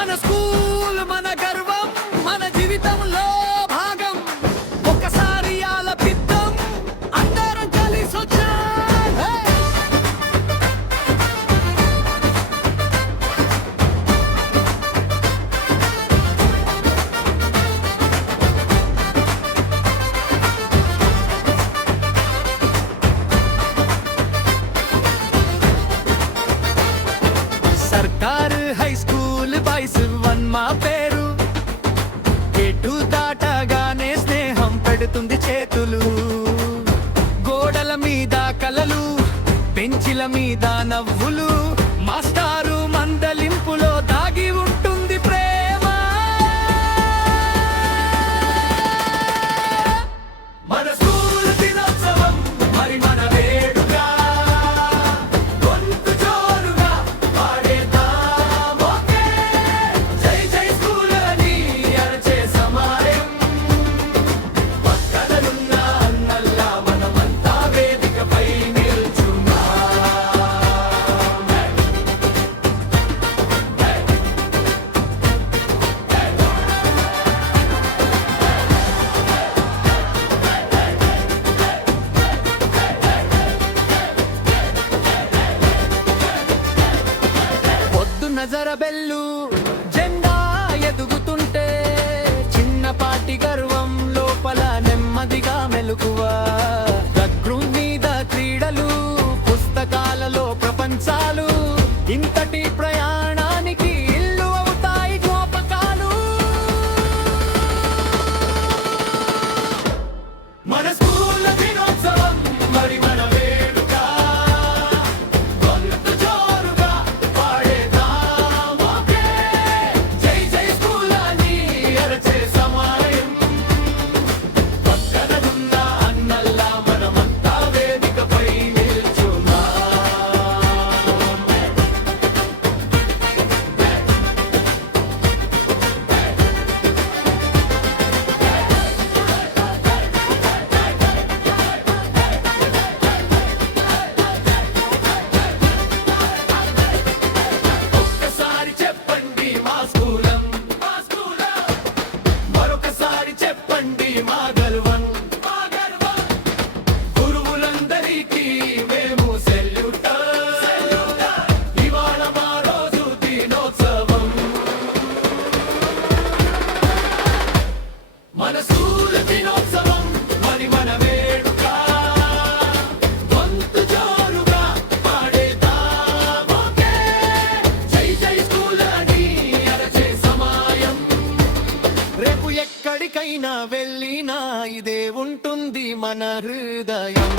మన స్కూల్ మన గర్వం, మన జీవితంలో భాగం. ఒకసారి ఆలపిద్దాం, అందరం కలిసొచ్చాం. సర్కారు హై స్కూల్ బాయ్స్ వన్ మా పేరు. గేటు దాటగానే స్నేహం పెడుతుంది చేతులు. గోడల మీద కలలు, బెంచిల మీద నవ్వులు. మాస్టారు మందలింపులో దాగి ఉంటుంది ప్రేమ. మన స్కూల్ దినోత్సవం మరి మన వేడుక. గొంతు జోరుగా పాడేద్దాం ఓకే. జై జై స్కూల్ అని అరచే సమయం. పక్కనున్న అన్నల్లా మనమంతా వేదికపై నిల్చున్నాం. పొద్దున్న జరబెల్లు జెండా ఎదుగుతుంటే చిన్నపాటి గర్వం లోపల నెమ్మదిగా మెలకువ. గగ్రు మీద క్రీడలు, పుస్తకాలలో ప్రపంచాలు. ఇంతటి ప్రయాణానికి ఇల్లు అవుతాయి జ్ఞాపకాలు. మన స్కూల్ దినోత్సవం మరి మన వేడుక. గొంతు జోరుగా పాడేద్దాం ఓకే. జై జై స్కూల్ అని అరచే సమయం. పక్కనున్న అన్నల్లా మనమంతా వేదికపై నిల్చున్నాం. ఒక్కసారి చెప్పండి మా స్కూలం, మా స్కూలం. మరొకసారి చెప్పండి మా గర్వం, మా గర్వం. గురువులందరికీ మేము సెల్యూట్. ఇవాళ మా రోజు దినోత్సవం. మన స్కూల్ దినోత్సవం మరి మన వేడుక. గొంతు జోరుగా పాడేద్దాం ఓకే. జై జై స్కూల్ అని అరచే సమయం. రేపు ఎక్కడికైనా వెళ్ళినా ఇదే ఉంటుంది మన హృదయం.